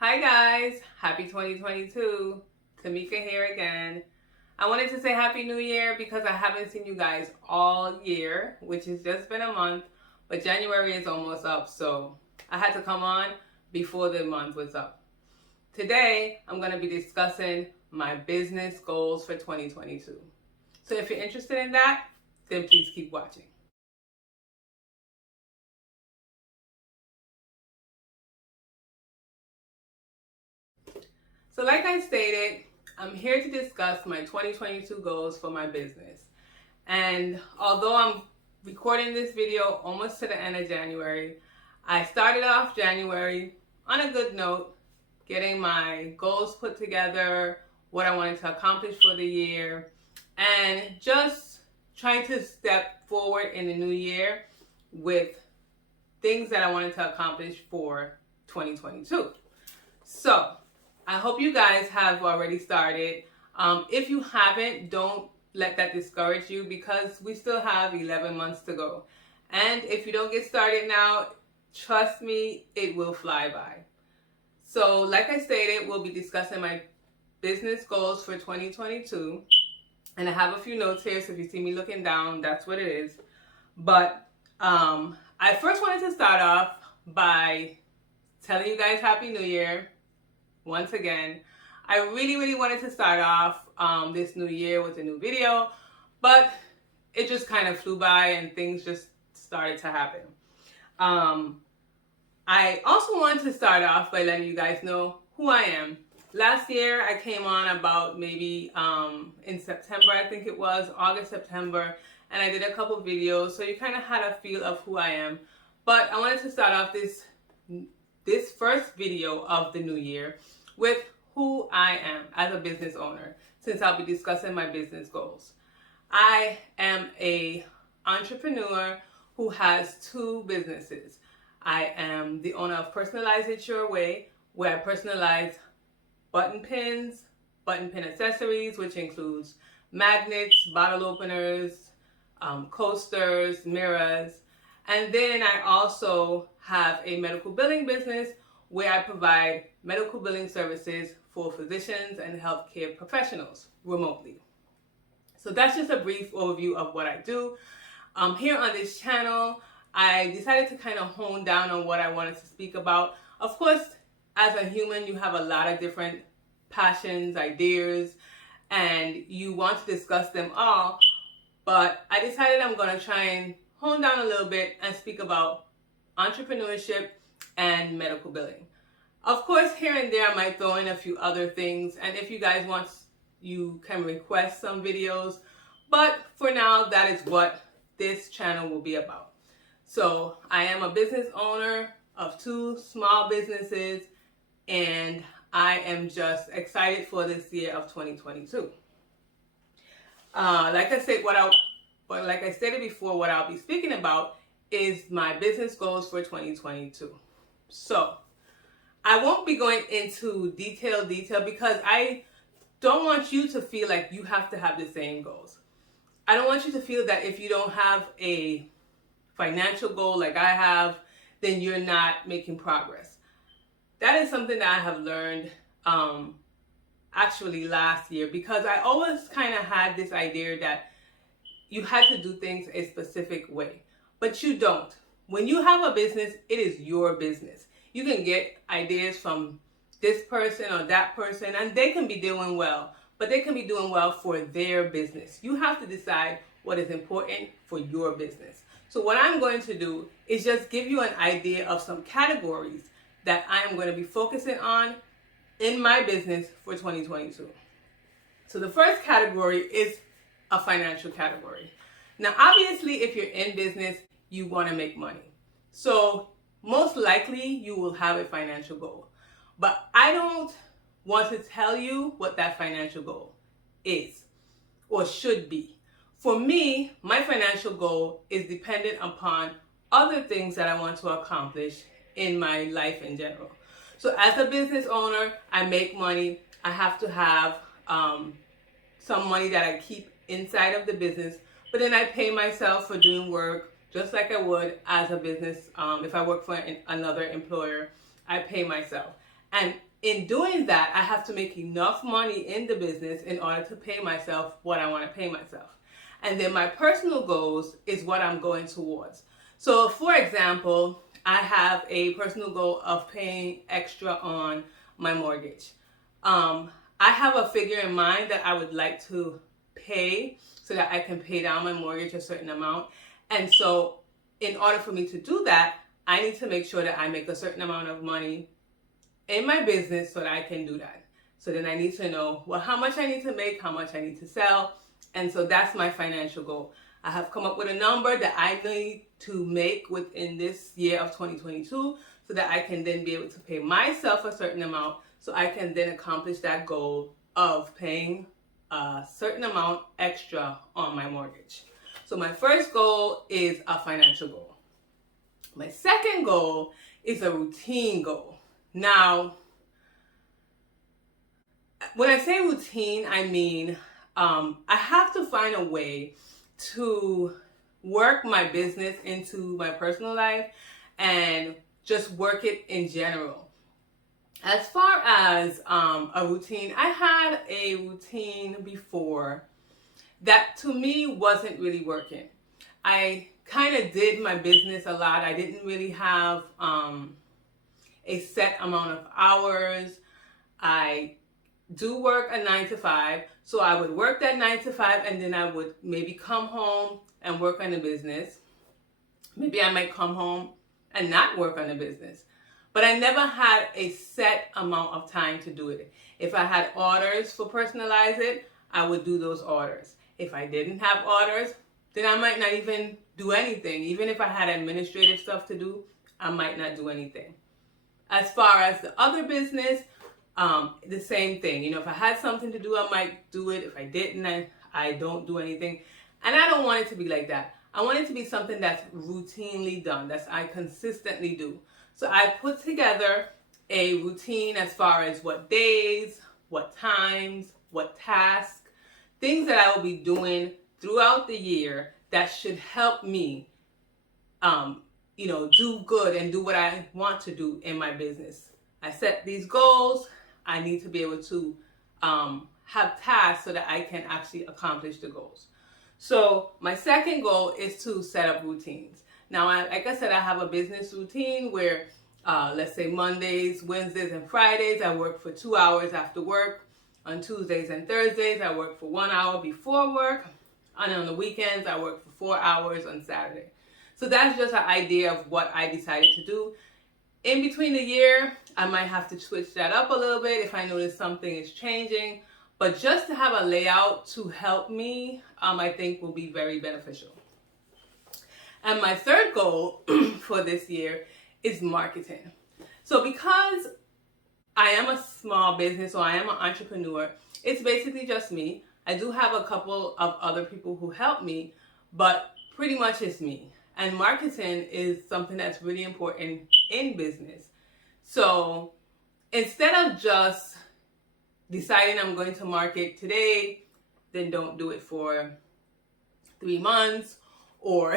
Hi guys, happy 2022. Tamika here again. I wanted to say Happy New Year because I haven't seen you guys all year, which has just been a month, but January is almost up, so I had to come on before the month was up. Today, I'm going to be discussing my business goals for 2022. So if you're interested in that, then please keep watching. So like I stated, I'm here to discuss my 2022 goals for my business. And although I'm recording this video almost to the end of January, I started off January on a good note, getting my goals put together, what I wanted to accomplish for the year, and just trying to step forward in the new year with things that I wanted to accomplish for 2022. So, I hope you guys have already started. If you haven't, don't let that discourage you because we still have 11 months to go. And if you don't get started now, trust me, it will fly by. So like I stated, we'll be discussing my business goals for 2022. And I have a few notes here, so if you see me looking down, that's what it is. But I first wanted to start off by telling you guys Happy New Year. Once again, I really wanted to start off this new year with a new video, but it just kind of flew by and things just started to happen. I also want to start off by letting you guys know who I am. Last year, I came on about maybe in September, I think it was, August, September, and I did a couple videos, so you kind of had a feel of who I am. But I wanted to start off this first video of the new year with who I am as a business owner, since I'll be discussing my business goals. I am an entrepreneur who has two businesses. I am the owner of Personalize It Your Way, where I personalize button pins, button pin accessories, which includes magnets, bottle openers, coasters, mirrors. And then I also have a medical billing business where I provide medical billing services for physicians and healthcare professionals remotely. So that's just a brief overview of what I do. Here on this channel, I decided to kind of hone down on what I wanted to speak about. Of course, as a human, you have a lot of different passions, ideas, and you want to discuss them all. But I decided I'm going to try and hone down a little bit and speak about entrepreneurship and medical billing. Of course, here and there I might throw in a few other things, and if you guys want, you can request some videos, but for now, that is what this channel will be about. So I am a business owner of two small businesses, and I am just excited for this year of 2022. Like I stated before, what I'll be speaking about is my business goals for 2022. So I won't be going into detail because I don't want you to feel like you have to have the same goals. I don't want you to feel that if you don't have a financial goal like I have, then you're not making progress. That is something that I have learned actually last year, because I always kind of had this idea that you had to do things a specific way, but you don't. When you have a business, it is your business. You can get ideas from this person or that person, and they can be doing well, but they can be doing well for their business. You have to decide what is important for your business. So what I'm going to do is just give you an idea of some categories that I am going to be focusing on in my business for 2022. So the first category is a financial category. Now, obviously, if you're in business, you want to make money. So most likely you will have a financial goal. But I don't want to tell you what that financial goal is or should be. For me, my financial goal is dependent upon other things that I want to accomplish in my life in general. So as a business owner, I make money. I have to have some money that I keep inside of the business, but then I pay myself for doing work just like I would as a business. If I work for another employer, I pay myself. And in doing that, I have to make enough money in the business in order to pay myself what I want to pay myself. And then my personal goals is what I'm going towards. So for example, I have a personal goal of paying extra on my mortgage. I have a figure in mind that I would like to pay so that I can pay down my mortgage a certain amount. And so in order for me to do that, I need to make sure that I make a certain amount of money in my business so that I can do that. So then I need to know, well, how much I need to make, how much I need to sell. And so that's my financial goal. I have come up with a number that I need to make within this year of 2022 so that I can then be able to pay myself a certain amount so I can then accomplish that goal of paying a certain amount extra on my mortgage. So my first goal is a financial goal. My second goal is a routine goal. Now, when I say routine, I mean I have to find a way to work my business into my personal life and just work it in general. As far as a routine, I had a routine before that to me wasn't really working. I kind of did my business a lot. I didn't really have a set amount of hours. I do work a 9 to 5, so I would work that 9 to 5 and then I would maybe come home and work on the business. Maybe I might come home and not work on the business. But I never had a set amount of time to do it. If I had orders for Personalize It, I would do those orders. If I didn't have orders, then I might not even do anything. Even if I had administrative stuff to do, I might not do anything. As far as the other business, the same thing. You know, if I had something to do, I might do it. If I didn't, I don't do anything. And I don't want it to be like that. I want it to be something that's routinely done, that I consistently do. So I put together a routine as far as what days, what times, what tasks, things that I will be doing throughout the year that should help me, do good and do what I want to do in my business. I set these goals. I need to be able to have tasks so that I can actually accomplish the goals. So my second goal is to set up routines. Now, like I said, I have a business routine where, let's say Mondays, Wednesdays, and Fridays, I work for 2 hours after work. On Tuesdays and Thursdays, I work for 1 hour before work. And on the weekends, I work for 4 hours on Saturday. So that's just an idea of what I decided to do. In between the year, I might have to switch that up a little bit if I notice something is changing. But just to have a layout to help me, I think will be very beneficial. And my third goal for this year is marketing. So because I am a small business, or I am an entrepreneur, it's basically just me. I do have a couple of other people who help me, but pretty much it's me. And marketing is something that's really important in business. So instead of just deciding I'm going to market today, then don't do it for 3 months, or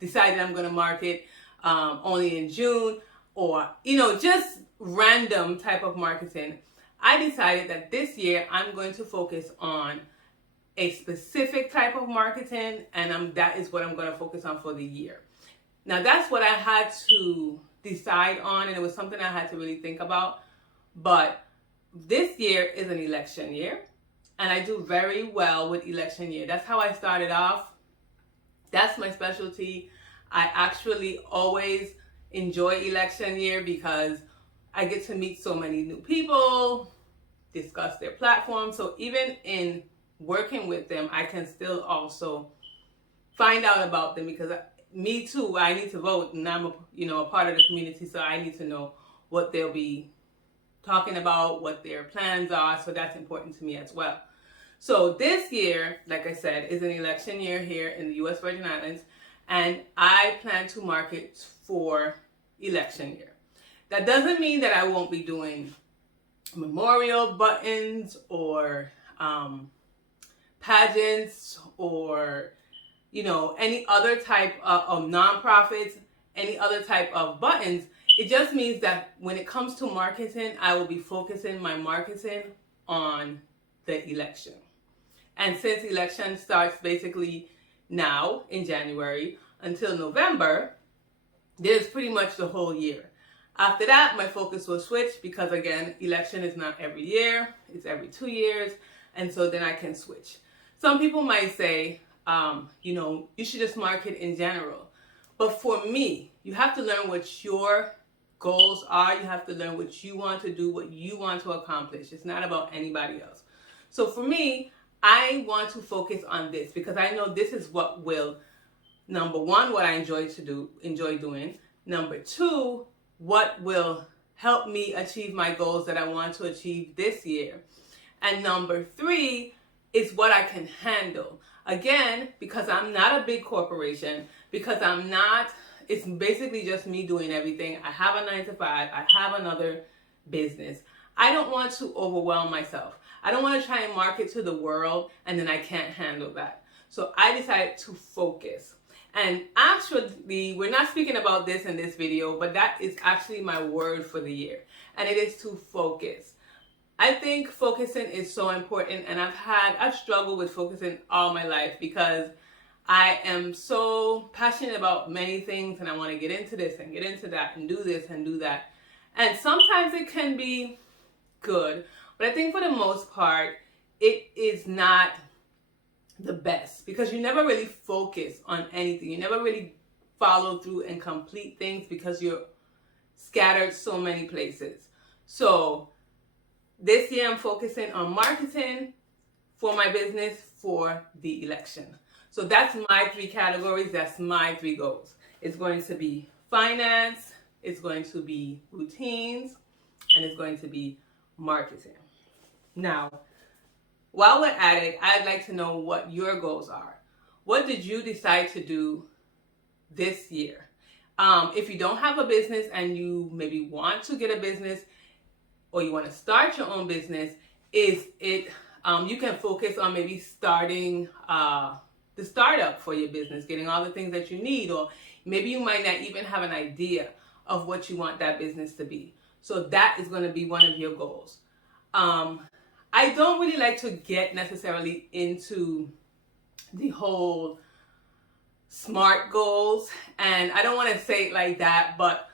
deciding I'm going to market only in June, or just random type of marketing. I decided that this year I'm going to focus on a specific type of marketing, and that is what I'm going to focus on for the year. Now that's what I had to decide on, and it was something I had to really think about. But this year is an election year, and I do very well with election year. That's how I started off. That's my specialty. I actually always enjoy election year because I get to meet so many new people, discuss their platform. So even in working with them, I can still also find out about them, because me too, I need to vote, and I'm a part of the community, so I need to know what they'll be talking about, what their plans are. So that's important to me as well. So this year, like I said, is an election year here in the U.S. Virgin Islands, and I plan to market for election year. That doesn't mean that I won't be doing memorial buttons or pageants, or any other type of nonprofits, any other type of buttons. It just means that when it comes to marketing, I will be focusing my marketing on the election. And since election starts basically now in January until November, there's pretty much the whole year. After that, my focus will switch because, again, election is not every year, it's every 2 years, and so then I can switch. Some people might say, you should just market in general. But for me, you have to learn what your goals are. You have to learn what you want to do, what you want to accomplish. It's not about anybody else. So for me, I want to focus on this because I know this is what will, number one, what I enjoy doing. Number two, what will help me achieve my goals that I want to achieve this year. And number three is what I can handle. Again, because I'm not a big corporation, because it's basically just me doing everything. I have a 9 to 5, I have another business. I don't want to overwhelm myself. I don't want to try and market to the world and then I can't handle that. So I decided to focus. And actually, we're not speaking about this in this video, but that is actually my word for the year. And it is to focus. I think focusing is so important, and I've struggled with focusing all my life because I am so passionate about many things and I want to get into this and get into that and do this and do that. And sometimes it can be good, but I think for the most part, it is not the best because you never really focus on anything. You never really follow through and complete things because you're scattered so many places. So this year I'm focusing on marketing for my business for the election. So that's my 3 categories. That's my 3 goals. It's going to be finance, it's going to be routines, and it's going to be marketing. Now, while we're at it, I'd like to know what your goals are. What did you decide to do this year? If you don't have a business and you maybe want to get a business or you want to start your own business, you can focus on maybe starting the startup for your business, getting all the things that you need, or maybe you might not even have an idea of what you want that business to be. So that is going to be one of your goals. I don't really like to get necessarily into the whole SMART goals, and I don't want to say it like that, but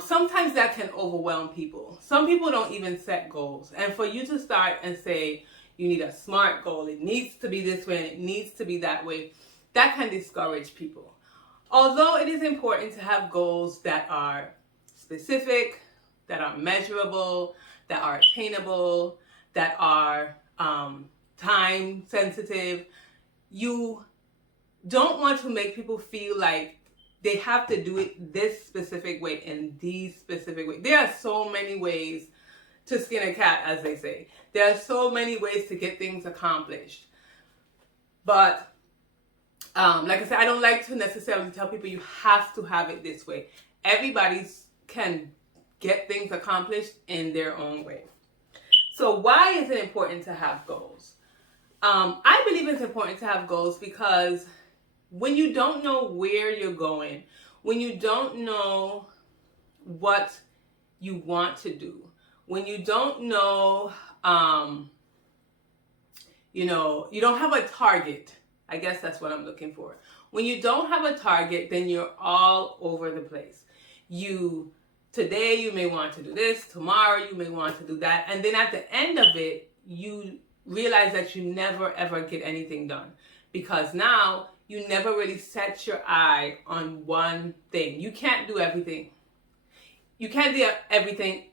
sometimes that can overwhelm people. Some people don't even set goals, and for you to start and say you need a SMART goal, it needs to be this way and it needs to be that way, that can discourage people. Although it is important to have goals that are specific, that are measurable, that are attainable, that are time sensitive, you don't want to make people feel like they have to do it this specific way and these specific ways. There are so many ways to skin a cat, as they say. There are so many ways to get things accomplished. But like I said, I don't like to necessarily tell people you have to have it this way. Everybody can get things accomplished in their own way. So why is it important to have goals? I believe it's important to have goals because when you don't know where you're going, when you don't know what you want to do, when you don't know, you don't have a target. I guess that's what I'm looking for. When you don't have a target, then you're all over the place. Today you may want to do this, tomorrow you may want to do that, and then at the end of it, you realize that you never ever get anything done because now you never really set your eye on one thing. You can't do everything. You can't do everything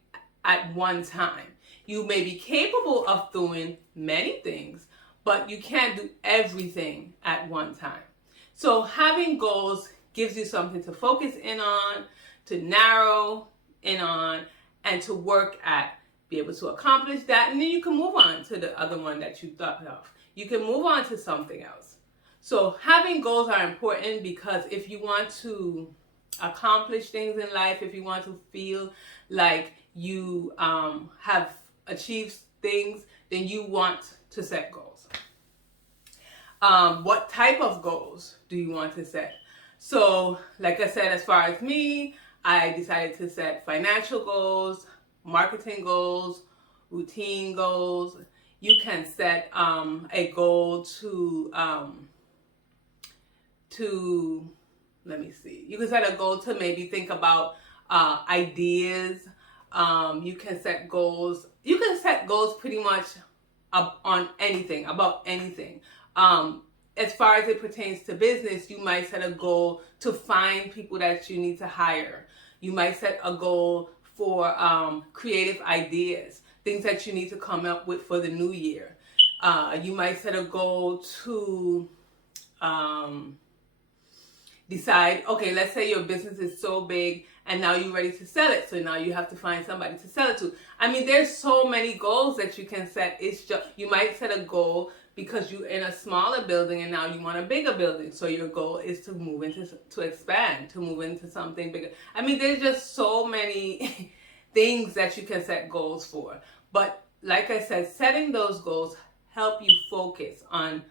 at one time. You may be capable of doing many things, but you can't do everything at one time. So having goals gives you something to focus in on, to narrow in on, and to work at. Be able to accomplish that, and then you can move on to the other one that you thought of. You can move on to something else. So having goals are important because if you want to accomplish things in life, if you want to feel like you have achieved things, then you want to set goals. What type of goals do you want to set? So like I said, as far as me, I decided to set financial goals, marketing goals, routine goals. You can set a goal to let me see. You can set a goal to maybe think about ideas. You can set goals. You can set goals pretty much on anything, about anything. As far as it pertains to business, you might set a goal to find people that you need to hire. You might set a goal for creative ideas, things that you need to come up with for the new year. You might set a goal to decide, okay, let's say your business is so big and now you're ready to sell it. So now you have to find somebody to sell it to. I mean, there's so many goals that you can set. It's just, you might set a goal because you're in a smaller building and now you want a bigger building. So your goal is to move into, to expand, to move into something bigger. I mean, there's just so many things that you can set goals for. But like I said, setting those goals help you focus on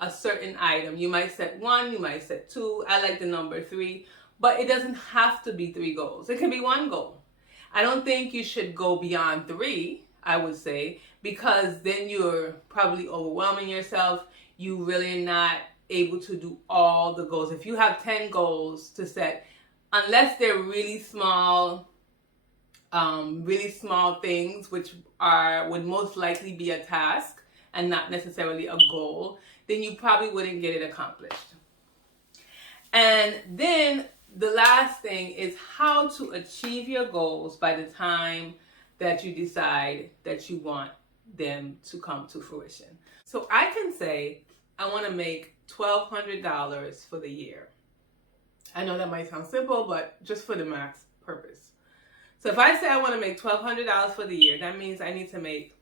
a certain item. You might set 1, you might set 2. I like the number 3, but it doesn't have to be 3 goals. It can be 1 goal. I don't think you should go beyond 3, I would say, because then you're probably overwhelming yourself. You really not able to do all the goals. If you have 10 goals to set, unless they're really small things, which would most likely be a task and not necessarily a goal, then you probably wouldn't get it accomplished. And then the last thing is how to achieve your goals by the time that you decide that you want them to come to fruition. So I can say, I want to make $1,200 for the year. I know that might sound simple, but just for the math purpose. So if I say I want to make $1,200 for the year, that means I need to make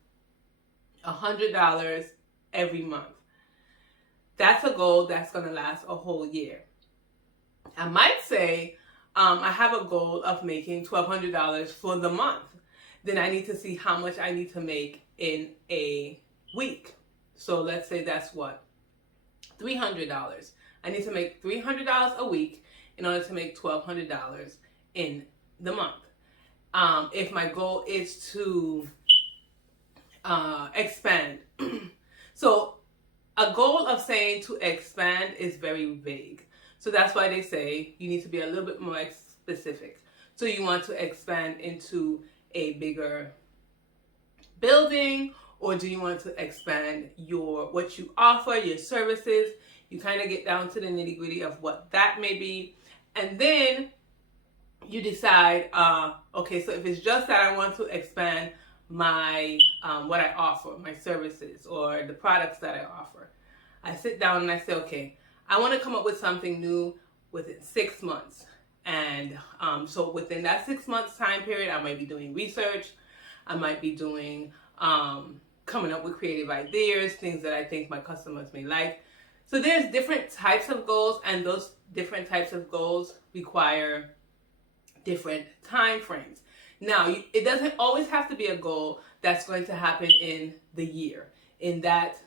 $100 every month. That's a goal that's going to last a whole year. I might say I have a goal of making $1,200 for the month. Then I need to see how much I need to make in a week. So let's say that's what? $300. I need to make $300 a week in order to make $1,200 in the month. If my goal is to expand. So a goal of saying to expand is very vague. So that's why they say you need to be a little bit more specific. So you want to expand into a bigger building, or do you want to expand what you offer, your services? You kind of get down to the nitty-gritty of what that may be. And then you decide, okay, so if it's just that I want to expand my what I offer, my services or the products that I offer, I sit down and I say, okay, I want to come up with something new within 6 months. And so within that 6 months time period, I might be doing research. I might be doing, coming up with creative ideas, things that I think my customers may like. So there's different types of goals, and those different types of goals require different time frames. Now, it doesn't always have to be a goal that's going to happen in the year, in that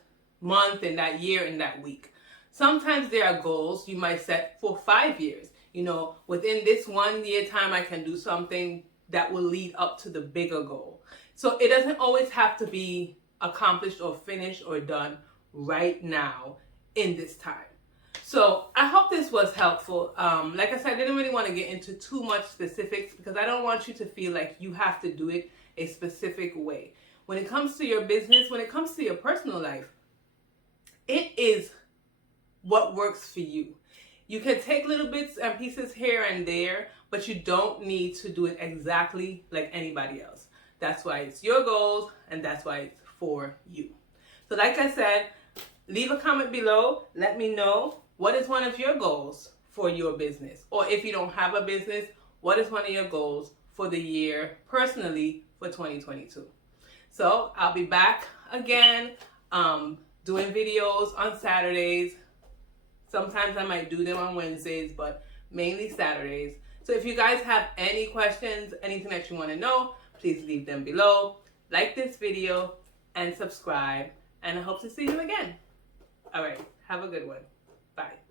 month, in that year, in that week. Sometimes there are goals you might set for 5 years. You know, within this 1 year time, I can do something that will lead up to the bigger goal. So it doesn't always have to be accomplished or finished or done right now in this time. So I hope this was helpful. Like I said, I didn't really want to get into too much specifics because I don't want you to feel like you have to do it a specific way. When it comes to your business, when it comes to your personal life, it is what works for you. You can take little bits and pieces here and there, but you don't need to do it exactly like anybody else. That's why it's your goals, and that's why it's for you. So like I said, leave a comment below. Let me know, what is one of your goals for your business? Or if you don't have a business, what is one of your goals for the year personally for 2022? So I'll be back again doing videos on Saturdays. Sometimes I might do them on Wednesdays, but mainly Saturdays. So if you guys have any questions, anything that you want to know, please leave them below. Like this video and subscribe. And I hope to see you again. All right. Have a good one. Bye.